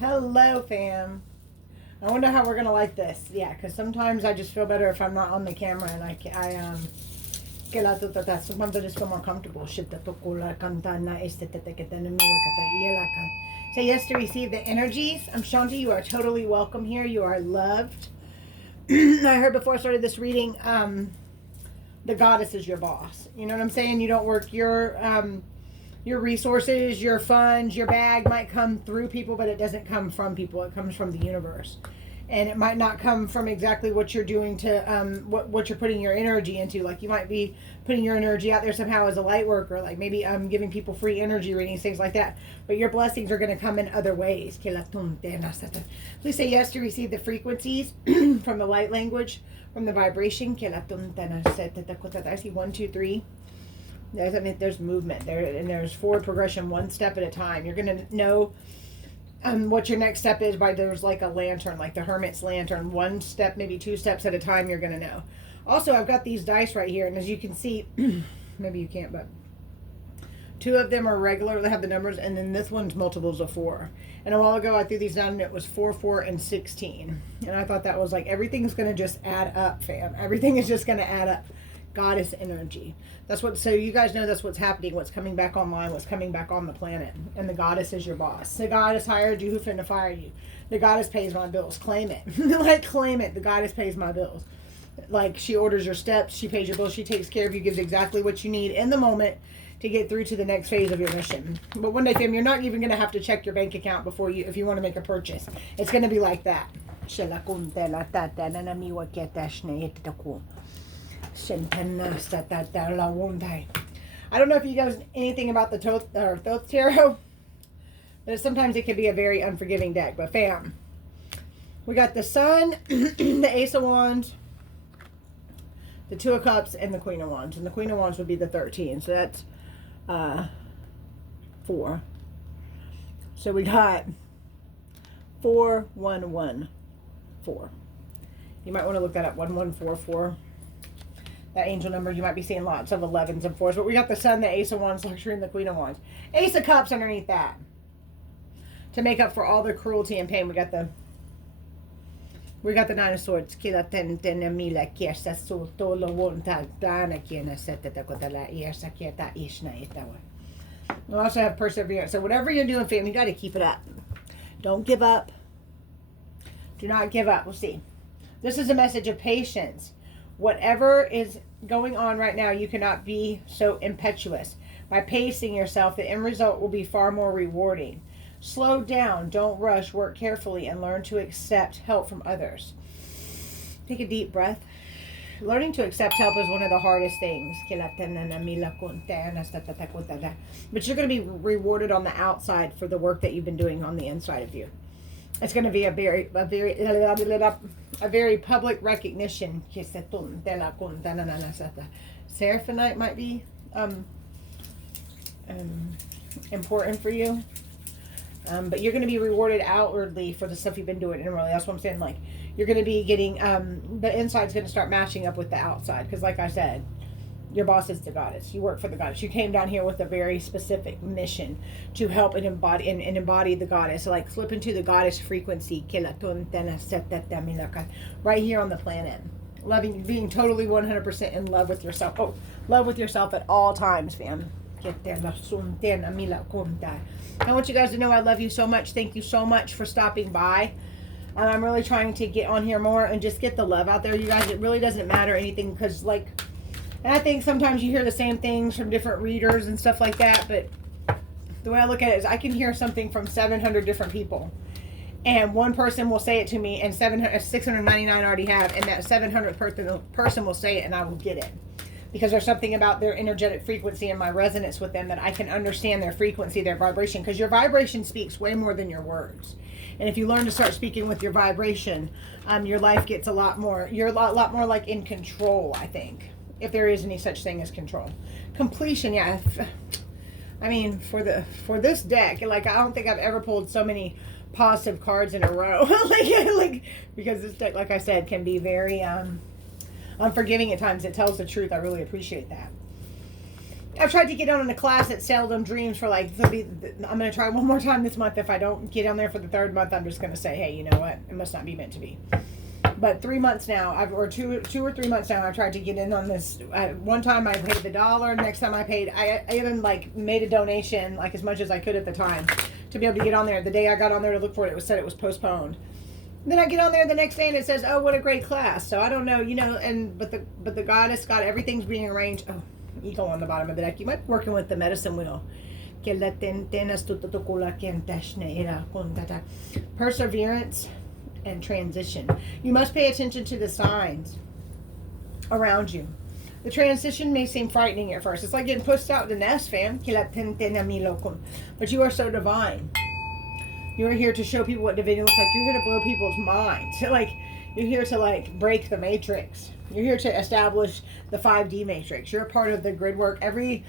Hello, fam. I wonder how we're gonna like this. Yeah, because sometimes I just feel better if I'm not on the camera, and que la tutata. Sometimes I just feel more comfortable. Shit, the tukula kantana estetete que tenemos kata yela. Say yes to receive the energies. I'm Shanti. You are totally welcome here. You are loved. I heard before I started this reading, the goddess is your boss. You know what I'm saying? You don't work your resources, your funds, your bag might come through people, but it doesn't come from people. It comes from the universe. And it might not come from exactly what you're doing to what you're putting your energy into. Like you might be putting your energy out there somehow as a light worker, like maybe giving people free energy readings, things like that. But your blessings are going to come in other ways. Please say yes to receive the frequencies from the light language, from the vibration. I see 1, 2, 3. There's movement there, and there's forward progression one step at a time. You're going to know what your next step is by there's like a lantern, like the hermit's lantern. One step, maybe 2 steps at a time, you're going to know. Also, I've got these dice right here, and as you can see, maybe you can't, but 2 of them are regular. They have the numbers, and then this one's multiples of 4. And a while ago, I threw these down, and it was 4, 4, and 16. And I thought that was like, everything's going to just add up, fam. Everything is just going to add up. Goddess energy. That's what, so you guys know that's what's happening, what's coming back online, what's coming back on the planet. And the goddess is your boss. The goddess hired you, who finna fire you? The goddess pays my bills. Claim it. Like, claim it. The goddess pays my bills. Like, she orders your steps, she pays your bills, she takes care of you, gives exactly what you need in the moment to get through to the next phase of your mission. But one day, fam, you're not even going to have to check your bank account before if you want to make a purchase. It's going to be like that. I don't know if you guys anything about the Thoth Tarot, but sometimes it can be a very unforgiving deck. But fam, we got the Sun, the Ace of Wands, the 2 of Cups, and the Queen of Wands. And the Queen of Wands would be the 13. So that's 4. So we got 4, 1, 1, 4. You might want to look that up. 1, 1, 4, 4. That angel number, you might be seeing lots of 11s and 4s, but we got the Sun, the Ace of Wands, Luxury, and the Queen of Wands. Ace of Cups underneath that. To make up for all the cruelty and pain, we got the 9 of Swords. We also have Perseverance. So whatever you're doing, fam, you got to keep it up. Don't give up. Do not give up. We'll see. This is a message of patience. Whatever is going on right now, you cannot be so impetuous. By pacing yourself, the end result will be far more rewarding. Slow down, don't rush, work carefully, and learn to accept help from others. Take a deep breath. Learning to accept help is one of the hardest things. But you're going to be rewarded on the outside for the work that you've been doing on the inside of you. It's going to be a very public recognition. Seraphonite might be important for you. But you're going to be rewarded outwardly for the stuff you've been doing inwardly. That's what I'm saying. Like, you're going to be getting, the inside's going to start matching up with the outside. Because like I said, your boss is the goddess. You work for the goddess. You came down here with a very specific mission to help and embody the goddess. So like flip into the goddess frequency. Right here on the planet. Being totally 100% in love with yourself. Oh, love with yourself at all times, fam. I want you guys to know I love you so much. Thank you so much for stopping by. I'm really trying to get on here more and just get the love out there, you guys. It really doesn't matter anything because like, and I think sometimes you hear the same things from different readers and stuff like that, but the way I look at it is I can hear something from 700 different people. And one person will say it to me, and 699 already have, and that 700th person will say it, and I will get it. Because there's something about their energetic frequency and my resonance with them that I can understand their frequency, their vibration, because your vibration speaks way more than your words. And if you learn to start speaking with your vibration, your life gets a lot more, you're a lot more like in control, I think. If there is any such thing as control. Completion, yeah. I mean, for this deck, like I don't think I've ever pulled so many positive cards in a row. like because this deck, like I said, can be very unforgiving at times. It tells the truth. I really appreciate that. I've tried to get on in a class at Seldom Dreams for like, I'm going to try one more time this month. If I don't get on there for the third month, I'm just going to say, hey, you know what? It must not be meant to be. But 3 months now, or two or 3 months now, I've tried to get in on this. One time I paid $1. Next time I paid, I even like made a donation, like as much as I could at the time, to be able to get on there. The day I got on there to look for it, it was said it was postponed. Then I get on there the next day and it says, oh, what a great class. So I don't know, you know, but the goddess got everything's being arranged. Oh, ego on the bottom of the deck. You might be working with the medicine wheel. Perseverance and transition. You must pay attention to the signs around you. The transition may seem frightening at first. It's like getting pushed out the nest, fam. But you are so divine. You're here to show people what divinity looks like. You're here to blow people's minds. Like, you're here to like break the matrix. You're here to establish the 5D matrix. You're a part of the grid work. Every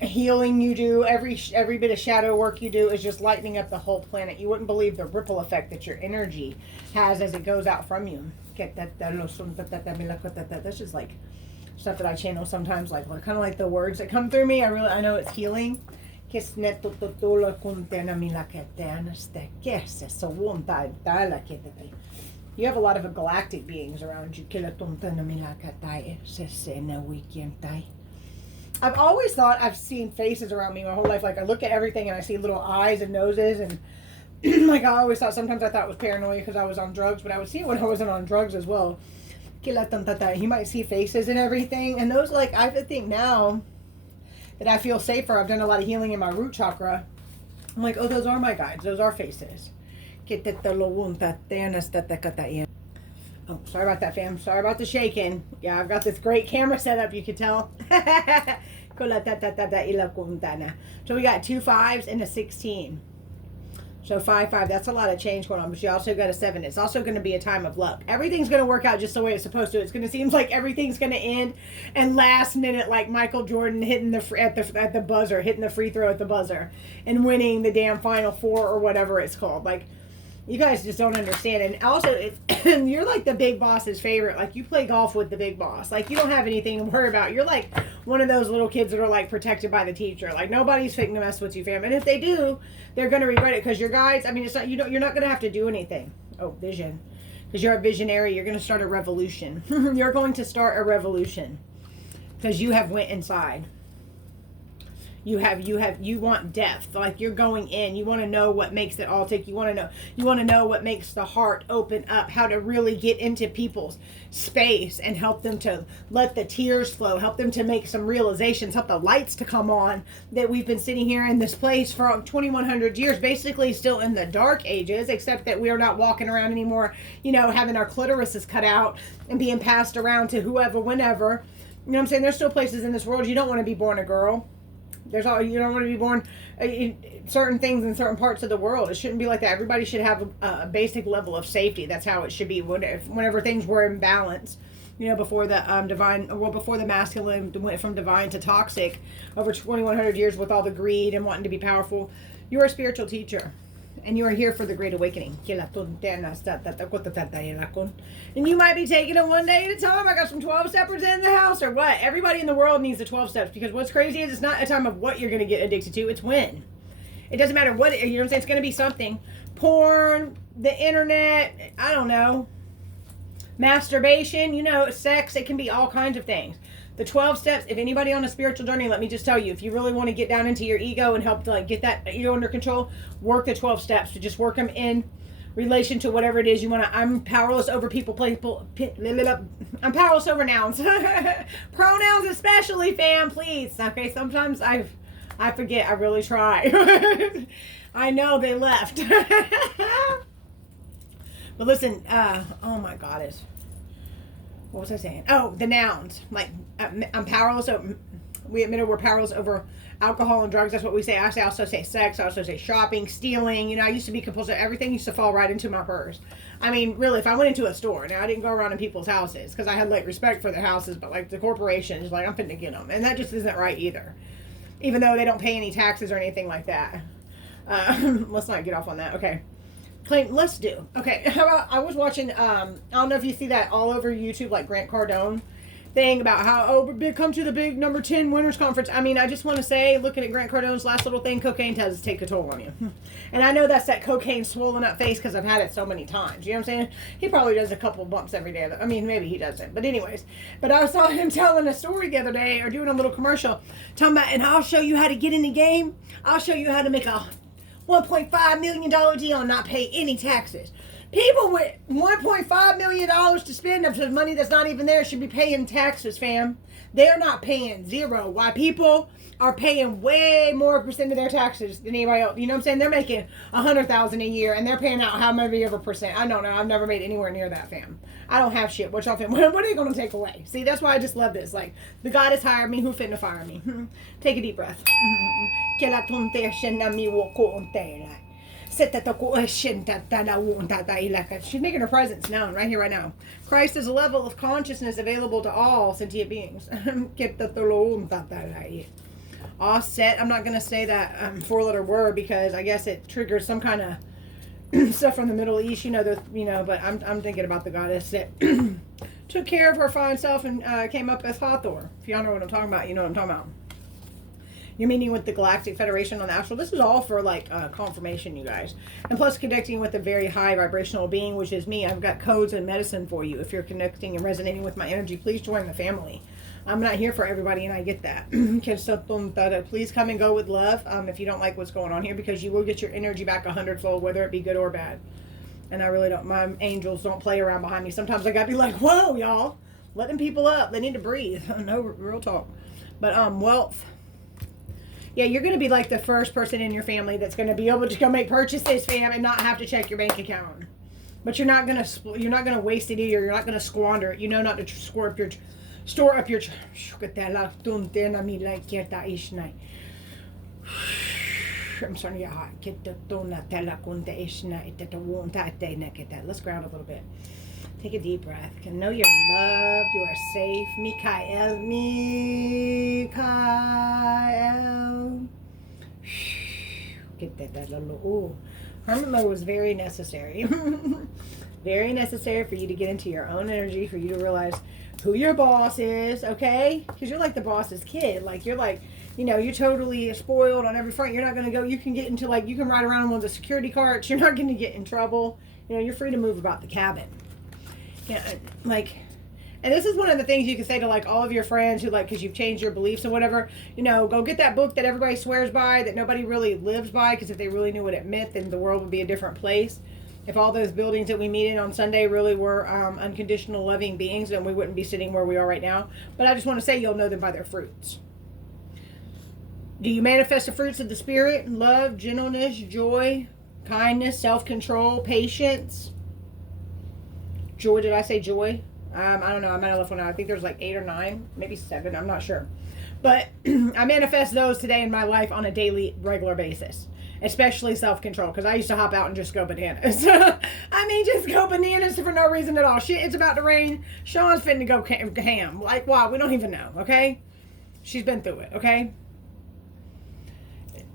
healing you do, every bit of shadow work you do is just lightening up the whole planet. You wouldn't believe the ripple effect that your energy has as it goes out from you. That's just like stuff that I channel sometimes, like kind of like the words that come through me. I know it's healing. You have a lot of galactic beings around you. I've always thought I've seen faces around me my whole life. Like I look at everything and I see little eyes and noses, and like I always thought, sometimes I thought it was paranoia because I was on drugs, but I would see it when I wasn't on drugs as well. You might see faces and everything, and those, like, I think now that I feel safer, I've done a lot of healing in my root chakra. I'm like, oh, those are my guides. Those are faces. Oh, sorry about that, fam. Sorry about the shaking. Yeah, I've got this great camera set up, you can tell. So we got 2 5s and a 16. So 5 5, that's a lot of change going on, but you also got a 7. It's also going to be a time of luck. Everything's going to work out just the way it's supposed to. It's going to seem like everything's going to end, and last minute, like Michael Jordan hitting at the buzzer, hitting the free throw at the buzzer, and winning the damn Final Four or whatever it's called. Like, you guys just don't understand. And also, you're like the big boss's favorite. Like, you play golf with the big boss. Like, you don't have anything to worry about. You're like one of those little kids that are like protected by the teacher. Like, nobody's fitting to mess with you, fam. And if they do, they're going to regret it, because your guides, I mean, it's not, you're not going to have to do anything. Oh, vision. Because you're a visionary. You're going to start a revolution. You're going to start a revolution because you have went inside. You want depth. Like, you're going in. You want to know what makes it all tick. You want to know what makes the heart open up, how to really get into people's space and help them to let the tears flow, help them to make some realizations, help the lights to come on, that we've been sitting here in this place for 2100 years, basically still in the dark ages, except that we are not walking around anymore, you know, having our clitorises cut out and being passed around to whoever, whenever. You know what I'm saying? There's still places in this world you don't want to be born a girl. You don't want to be born in certain things in certain parts of the world. It shouldn't be like that. Everybody should have a basic level of safety. That's how it should be. Whenever things were in balance, you know, before the before the masculine went from divine to toxic over 2100 years with all the greed and wanting to be powerful. You're a spiritual teacher, and you are here for the Great Awakening. And you might be taking it one day at a time. I got some 12 steppers in the house, or what? Everybody in the world needs the 12 steps, because what's crazy is it's not a time of what you're going to get addicted to. It's when. It doesn't matter what, you know what I'm saying? It's going to be something. Porn, the internet, I don't know. Masturbation, you know, sex. It can be all kinds of things. The 12 steps, if anybody on a spiritual journey, let me just tell you, if you really want to get down into your ego and help to like get that ego under control, work the 12 steps. To just work them in relation to whatever it is you want to. I'm powerless over I'm powerless over nouns. Pronouns especially, fam, please. Okay, sometimes I forget. I really try. I know they left. But listen, oh my goddess. What was I saying? Oh, the nouns. Like, I'm powerless over, we admitted we're powerless over alcohol and drugs. That's what we say. I also say sex. I also say shopping, stealing. You know, I used to be compulsive. Everything used to fall right into my purse. I mean, really, if I went into a store, now I didn't go around in people's houses because I had like respect for their houses, but like the corporations, like I'm finna get them. And that just isn't right either. Even though they don't pay any taxes or anything like that. Let's not get off on that. Okay. Let's do. Okay, how about, I was watching, I don't know if you see that all over YouTube, like Grant Cardone, thing about how, come to the big number 10 winners conference. I mean, I just want to say, looking at Grant Cardone's last little thing, cocaine does take a toll on you. And I know that's that cocaine swollen up face because I've had it so many times. You know what I'm saying? He probably does a couple bumps every day. I mean, maybe he doesn't. But anyways, but I saw him telling a story the other day, or doing a little commercial, talking about, and I'll show you how to get in the game. I'll show you how to make a $1.5 million deal and not pay any taxes. People with $1.5 million to spend of money that's not even there should be paying taxes, fam. They're not paying zero. Why people are paying way more percent of their taxes than anybody else. You know what I'm saying? They're making $100,000 a year and they're paying out how many ever percent. I don't know. I've never made anywhere near that, fam. I don't have shit. What y'all fam? What are they going to take away? See, that's why I just love this. Like, the God has hired me. Who finna fire me? Take a deep breath. She's making her presence known right here, right now. Christ is a level of consciousness available to all sentient beings. All set. I'm not going to say that 4-letter word because I guess it triggers some kind of stuff from the Middle East. But I'm thinking about the goddess that took care of her fine self and came up as Hathor. If y'all know what I'm talking about, you know what I'm talking about. You're meeting with the Galactic Federation on the astral. This is all for confirmation, you guys. And plus connecting with a very high vibrational being, which is me. I've got codes and medicine for you. If you're connecting and resonating with my energy, please join the family. I'm not here for everybody, and I get that. Please come and go with love if you don't like what's going on here, because you will get your energy back 100-fold, whether it be good or bad. And I really don't, my angels don't play around behind me. Sometimes I gotta be like, whoa, y'all. Let them people up. They need to breathe. No, real talk. But wealth. Yeah, you're going to be like the first person in your family that's going to be able to go make purchases, fam, and not have to check your bank account. But you're not going to waste it either. You're not going to squander it. You know not to store up your I'm starting to get hot. Let's ground a little bit. Take a deep breath. Know you're loved. You are safe. Mikael. Get that little. Ooh. Hermit mode was very necessary. Very necessary for you to get into your own energy, for you to realize who your boss is, okay? Because you're like the boss's kid. Like, you're like, you're totally spoiled on every front. You're not going to go, you can get into, you can ride around on one of the security carts. You're not going to get in trouble. You're free to move about the cabin. Yeah, and this is one of the things you can say to all of your friends who because you've changed your beliefs or whatever, go get that book that everybody swears by that nobody really lives by, because if they really knew what it meant, then the world would be a different place. If all those buildings that we meet in on Sunday really were unconditional loving beings, then we wouldn't be sitting where we are right now. But I just want to say, you'll know them by their fruits. Do you manifest the fruits of the Spirit? Love, gentleness, joy, kindness, self-control, patience. Joy, did I say joy? I don't know. I might have left one out. I think there's 8 or 9, maybe 7. I'm not sure. But I manifest those today in my life on a daily, regular basis. Especially self-control, because I used to hop out and just go bananas. Just go bananas for no reason at all. Shit, it's about to rain. Sean's finna go ham. Wow, we don't even know, okay? She's been through it, okay?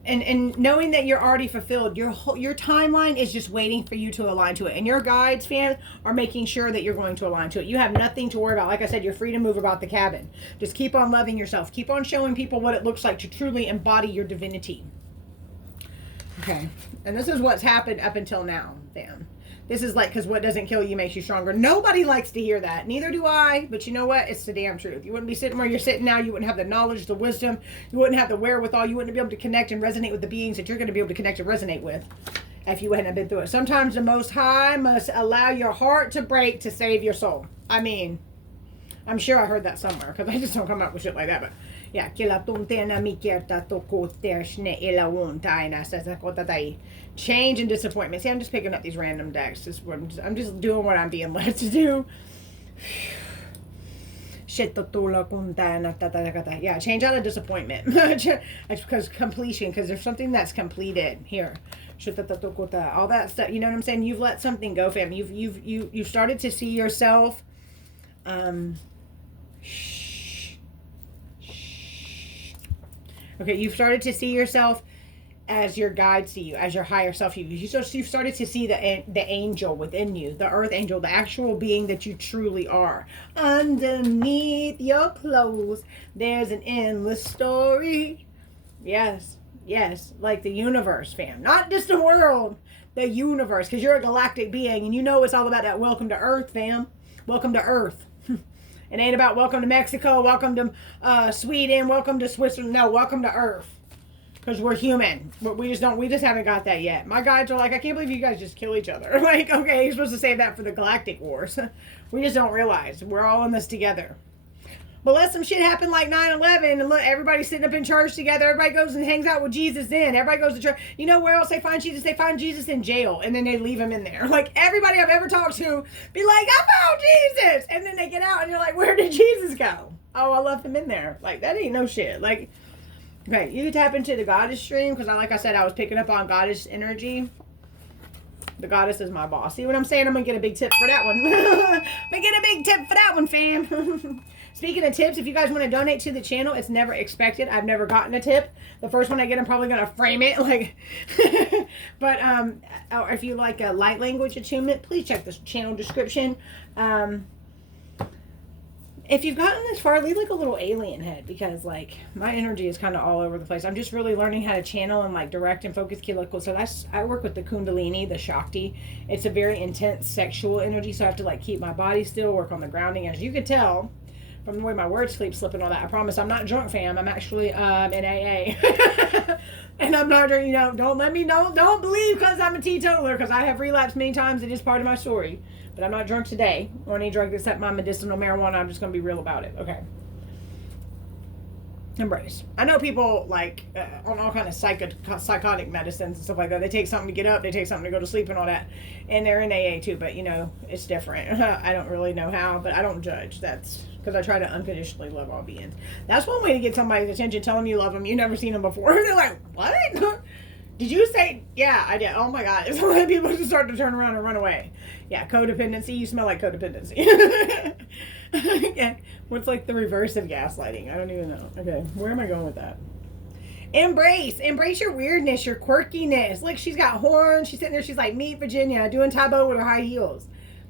And knowing that you're already fulfilled, your timeline is just waiting for you to align to it. And your guides, fam, are making sure that you're going to align to it. You have nothing to worry about. Like I said, you're free to move about the cabin. Just keep on loving yourself. Keep on showing people what it looks like to truly embody your divinity. Okay. And this is what's happened up until now, fam. This is because what doesn't kill you makes you stronger. Nobody likes to hear that. Neither do I. But you know what? It's the damn truth. You wouldn't be sitting where you're sitting now. You wouldn't have the knowledge, the wisdom. You wouldn't have the wherewithal. You wouldn't be able to connect and resonate with the beings that you're going to be able to connect and resonate with if you hadn't been through it. Sometimes the Most High must allow your heart to break to save your soul. I'm sure I heard that somewhere, because I just don't come up with shit like that. But yeah. Change and disappointment. See, I'm just picking up these random decks. I'm just doing what I'm being led to do. Yeah, change out of disappointment. It's because completion, because there's something that's completed here. All that stuff, you know what I'm saying? You've let something go, fam. You've started to see yourself. Okay, you've started to see yourself as your guides to you, as your higher self. You've started to see the angel within you, the earth angel, the actual being that you truly are. Underneath your clothes, there's an endless story. Yes, yes, like the universe, fam. Not just the world, the universe, because you're a galactic being, and you know it's all about that welcome to Earth, fam. Welcome to Earth. It ain't about welcome to Mexico, welcome to Sweden, welcome to Switzerland. No, welcome to Earth. Because we're human. We just haven't got that yet. My guides are like, I can't believe you guys just kill each other. Like, okay, you're supposed to save that for the galactic wars. We just don't realize. We're all in this together. But let some shit happen like 9/11 and look, everybody's sitting up in church together. Everybody goes and hangs out with Jesus then. Everybody goes to church. You know where else they find Jesus? They find Jesus in jail, and then they leave him in there. Like, everybody I've ever talked to be like, I found Jesus! And then they get out, and you're like, where did Jesus go? Oh, I left him in there. Like, that ain't no shit. Like, okay, you can tap into the goddess stream, because like I said, I was picking up on goddess energy. The goddess is my boss. See what I'm saying? I'm going to get a big tip for that one. I'm going to get a big tip for that one, fam. Speaking of tips, if you guys want to donate to the channel, it's never expected. I've never gotten a tip. The first one I get, I'm probably going to frame it. Like, but if you like a light language attunement, please check the channel description. If you've gotten this far, leave like a little alien head, because like my energy is kind of all over the place. I'm just really learning how to channel and like direct and focus kilocal. So I work with the Kundalini, the Shakti. It's a very intense sexual energy. So I have to like keep my body still, work on the grounding. As you could tell from the way my words slip and all that, I promise I'm not drunk, fam. I'm actually in AA. And I'm not, don't believe because I'm a teetotaler, because I have relapsed many times. It is part of my story. But I'm not drunk today or any drug except my medicinal marijuana. I'm just going to be real about it. Okay. Embrace. I know people like on all kind of psychotic medicines and stuff like that. They take something to get up. They take something to go to sleep and all that. And they're in AA too. But, it's different. I don't really know how. But I don't judge. That's because I try to unconditionally love all beings. That's one way to get somebody's attention. Tell them you love them. You've never seen them before. They're like, what? Did you say? Yeah, I did. Oh my God. It's a lot of people just start to turn around and run away. Yeah, codependency. You smell like codependency. Yeah. What's like the reverse of gaslighting? I don't even know. Okay, where am I going with that? Embrace your weirdness, your quirkiness. Look, she's got horns. She's sitting there. She's like, meet Virginia doing Taebo with her high heels.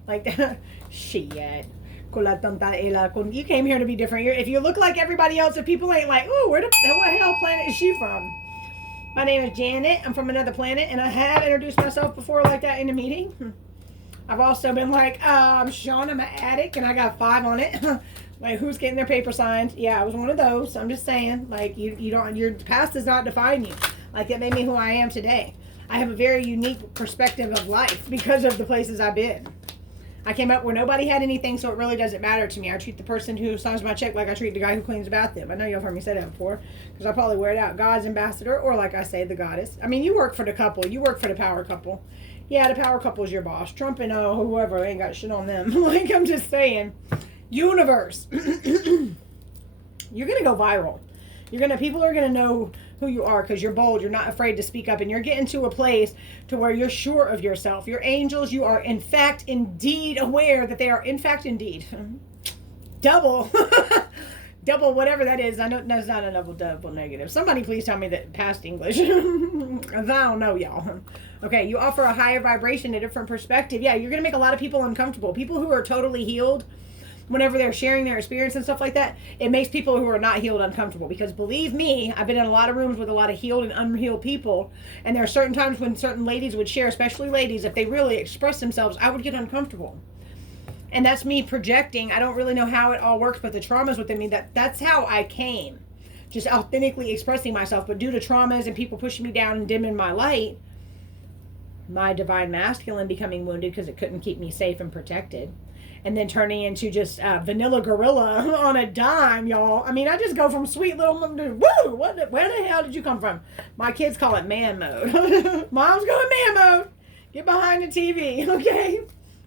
Like that. Shit. You came here to be different. If you look like everybody else, if people ain't like, ooh, what hell planet is she from? My name is Janet. I'm from another planet, and I have introduced myself before like that in a meeting. I've also been like, I'm Sean, I'm an addict, and I got 5 on it. Like, who's getting their paper signed? Yeah, I was one of those. I'm just saying, like, you don't, your past does not define you. Like, it made me who I am today. I have a very unique perspective of life because of the places I've been. I came up where nobody had anything, so it really doesn't matter to me. I treat the person who signs my check like I treat the guy who cleans the bathroom. I know you've heard me say that before, because I probably wear it out. God's ambassador, or like I say, the goddess. I mean, you work for the couple. You work for the power couple. Yeah, the power couple is your boss. Trump and whoever ain't got shit on them. Like, I'm just saying. Universe. You're going to go viral. People are going to know who you are because you're bold. You're not afraid to speak up, and you're getting to a place to where you're sure of yourself. Your angels, you are in fact indeed aware that they are in fact indeed. Double whatever that is. I know that's not a double negative. Somebody please tell me that past English. I don't know, y'all. Okay, you offer a higher vibration, a different perspective. Yeah, you're going to make a lot of people uncomfortable. People who are totally healed, whenever they're sharing their experience and stuff like that, it makes people who are not healed uncomfortable. Because believe me, I've been in a lot of rooms with a lot of healed and unhealed people, and there are certain times when certain ladies would share, especially ladies, if they really express themselves, I would get uncomfortable. And that's me projecting. I don't really know how it all works, but the traumas within me, that's how I came. Just authentically expressing myself. But due to traumas and people pushing me down and dimming my light, my divine masculine becoming wounded because it couldn't keep me safe and protected, and then turning into just vanilla gorilla on a dime, y'all. I mean, I just go from sweet little to woo. Where the hell did you come from? My kids call it man mode. Mom's going man mode. Get behind the TV, okay?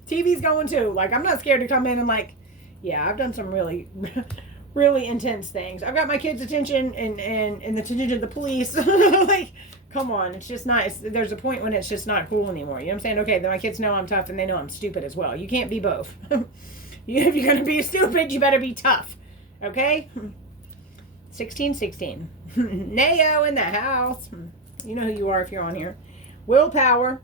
TV's going too. Like, I'm not scared to come in and like, yeah, I've done some really, really intense things. I've got my kids' attention and the attention of the police. Like, come on, it's just not, there's a point when it's just not cool anymore. You know what I'm saying? Okay, then my kids know I'm tough and they know I'm stupid as well. You can't be both. If you're going to be stupid, you better be tough. Okay? 16. Nao in the house. You know who you are if you're on here. Willpower.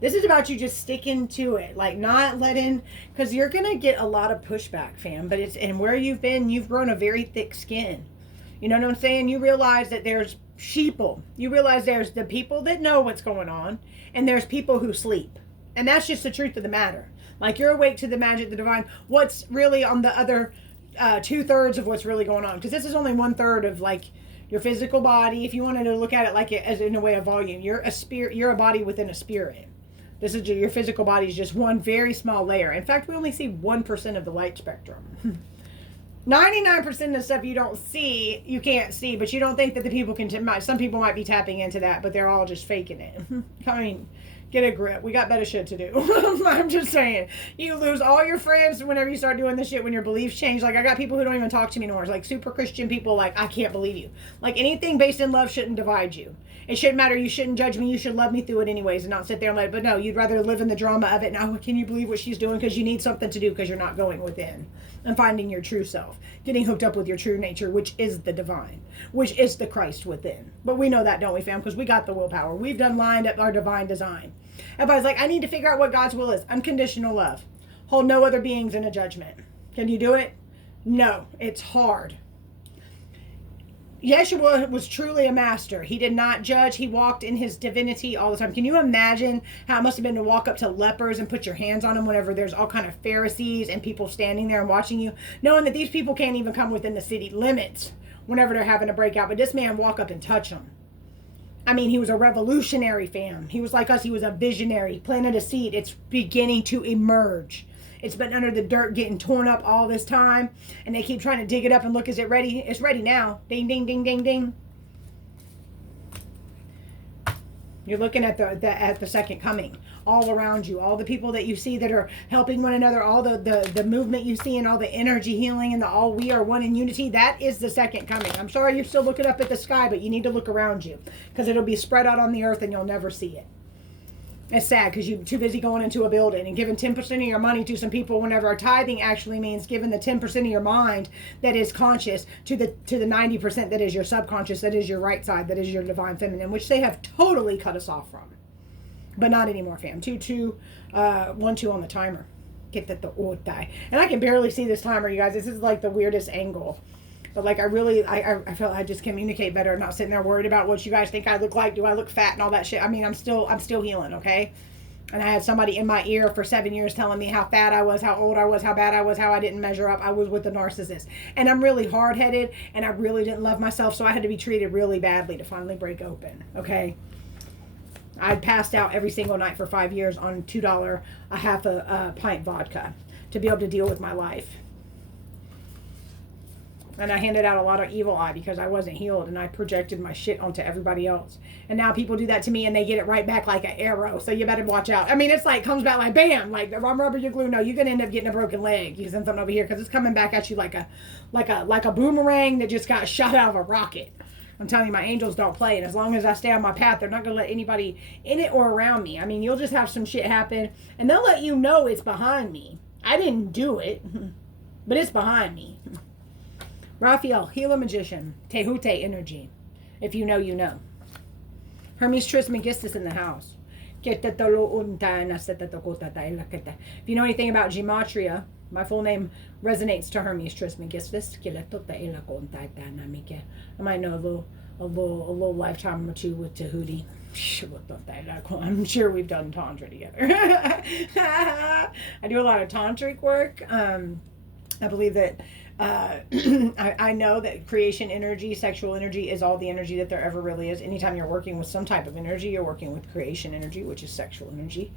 This is about you just sticking to it, like not letting, because you're going to get a lot of pushback, fam. But it's, and where you've been, you've grown a very thick skin. You know what I'm saying? You realize that there's sheeple. You realize there's the people that know what's going on, and there's people who sleep. And that's just the truth of the matter. Like, you're awake to the magic, the divine. What's really on the other 2/3 of what's really going on? Because this is only 1/3 of, like, your physical body. If you wanted to look at it like it as in a way of volume, you're a spirit. You're a body within a spirit. This is your physical body is just one very small layer. In fact, we only see 1% of the light spectrum. 99% of the stuff you don't see, you can't see, but you don't think that the people can, some people might be tapping into that, but they're all just faking it. I mean, get a grip. We got better shit to do. I'm just saying. You lose all your friends whenever you start doing this shit, when your beliefs change. Like, I got people who don't even talk to me anymore. It's like super Christian people, like, I can't believe you. Like, anything based in love shouldn't divide you. It shouldn't matter. You shouldn't judge me. You should love me through it anyways and not sit there and let it. But no, you'd rather live in the drama of it. Now, can you believe what she's doing? Because you need something to do, because you're not going within and finding your true self. Getting hooked up with your true nature, which is the divine, which is the Christ within. But we know that, don't we, fam? Because we got the willpower. We've done lined up our divine design. Everybody's like, I need to figure out what God's will is. Unconditional love. Hold no other beings in a judgment. Can you do it? No. It's hard. Yeshua was truly a master. He did not judge. He walked in his divinity all the time. Can you imagine how it must have been to walk up to lepers and put your hands on them whenever there's all kind of Pharisees and people standing there and watching you, knowing that these people can't even come within the city limits whenever they're having a breakout. But this man walk up and touch them. I mean, he was a revolutionary, fam. He was like us. He was a visionary. He planted a seed. It's beginning to emerge. It's been under the dirt, getting torn up all this time, and they keep trying to dig it up and look, is it ready? It's ready now. Ding, ding, ding, ding, ding. You're looking at the second coming all around you. All the people that you see that are helping one another, all the movement you see, and all the energy healing, and the all we are one in unity. That is the second coming. I'm sorry you're still looking up at the sky, but you need to look around you, because it'll be spread out on the earth and you'll never see it. It's sad because you're too busy going into a building and giving 10% of your money to some people, whenever tithing actually means giving the 10% of your mind that is conscious to the 90% that is your subconscious, that is your right side, that is your divine feminine, which they have totally cut us off from. But not anymore, fam. 1-2 on the timer. Get that the otai. And I can barely see this timer, you guys. This is like the weirdest angle. But like, I feel I just communicate better, not sitting there worried about what you guys think I look like. Do I look fat and all that shit? I mean, I'm still healing, okay? And I had somebody in my ear for 7 years telling me how fat I was, how old I was, how bad I was, how I didn't measure up. I was with a narcissist. And I'm really hard-headed, and I really didn't love myself, so I had to be treated really badly to finally break open, okay? I passed out every single night for 5 years on $2 a half a pint vodka to be able to deal with my life. And I handed out a lot of evil eye because I wasn't healed, and I projected my shit onto everybody else. And now people do that to me and they get it right back like an arrow. So you better watch out. I mean, it's like, comes back like bam, like the rubber, you glue. No, you're going to end up getting a broken leg. You send something over here because it's coming back at you like a boomerang that just got shot out of a rocket. I'm telling you, my angels don't play. And as long as I stay on my path, they're not going to let anybody in it or around me. I mean, you'll just have some shit happen and they'll let you know it's behind me. I didn't do it, but it's behind me. Raphael, healer magician, Tehute energy. If you know, you know. Hermes Trismegistus in the house. If you know anything about gematria, my full name resonates to Hermes Trismegistus. I might know a little lifetime or two with Tahuti. I'm sure we've done tantra together. I do a lot of tantric work. I believe that I know that creation energy, sexual energy is all the energy that there ever really is. Anytime you're working with some type of energy, you're working with creation energy, which is sexual energy.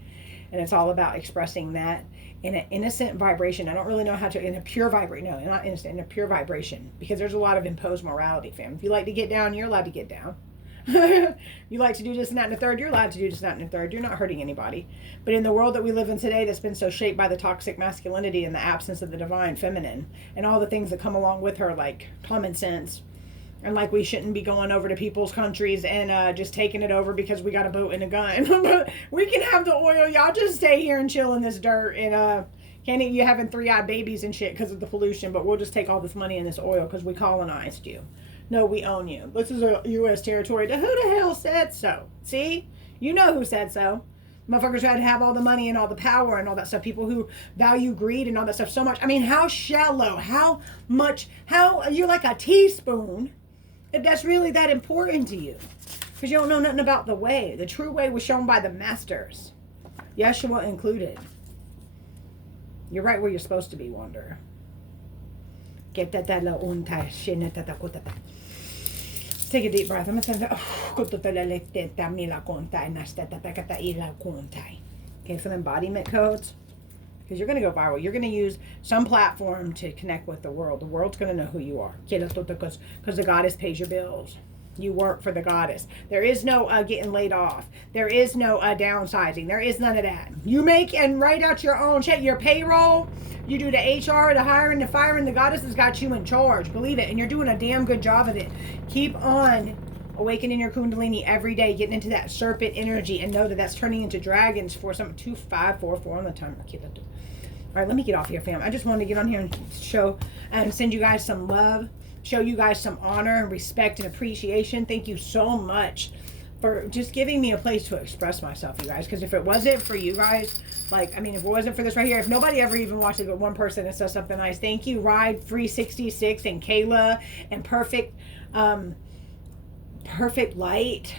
And it's all about expressing that in an innocent vibration. I don't really know how to, in a pure vibration. No, not innocent, in a pure vibration. Because there's a lot of imposed morality, fam. If you like to get down, you're allowed to get down. You like to do this and that and the third, you're allowed to do this and that and the third. You're not hurting anybody. But in the world that we live in today, that's been so shaped by the toxic masculinity and the absence of the divine feminine and all the things that come along with her, like common sense, and like we shouldn't be going over to people's countries and just taking it over because we got a boat and a gun. We can have the oil. Y'all just stay here and chill in this dirt and you having 3-eyed babies and shit because of the pollution, but we'll just take all this money and this oil because we colonized you. No, we own you. This is a U.S. territory. Who the hell said so? See? You know who said so. Motherfuckers try to have all the money and all the power and all that stuff. People who value greed and all that stuff so much. I mean, how shallow, how you're like a teaspoon if that's really that important to you. Because you don't know nothing about the way. The true way was shown by the masters. Yeshua included. You're right where you're supposed to be, Wanderer. Take a deep breath. Okay, some embodiment codes. Because you're going to go viral. You're going to use some platform to connect with the world. The world's going to know who you are. Because the goddess pays your bills. You work for the goddess. There is no getting laid off. There is no downsizing. There is none of that. You make and write out your own check, your payroll. You do the HR, the hiring, the firing. The goddess has got you in charge. Believe it. And you're doing a damn good job of it. Keep on awakening your kundalini every day, getting into that serpent energy, and know that that's turning into dragons for something. 2544 on the timer. All right, let me get off here, fam. I just wanted to get on here and show and send you guys some love, show you guys some honor and respect and appreciation. Thank you so much for just giving me a place to express myself, you guys. Because if it wasn't for you guys, like, I mean, if it wasn't for this right here, if nobody ever even watched it but one person that says something nice, thank you, Ride 366 and Kayla and Perfect Light.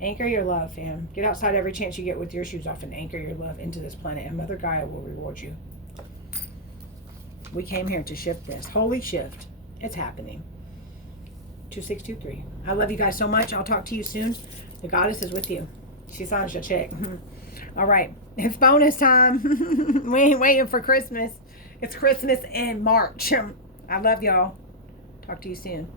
Anchor your love, fam. Get outside every chance you get with your shoes off and anchor your love into this planet, and Mother Gaia will reward you. We came here to shift this. Holy shift. It's happening. 2623. I love you guys so much. I'll talk to you soon. The goddess is with you. She's on your check. All right. It's bonus time. We ain't waiting for Christmas. It's Christmas in March. I love y'all. Talk to you soon.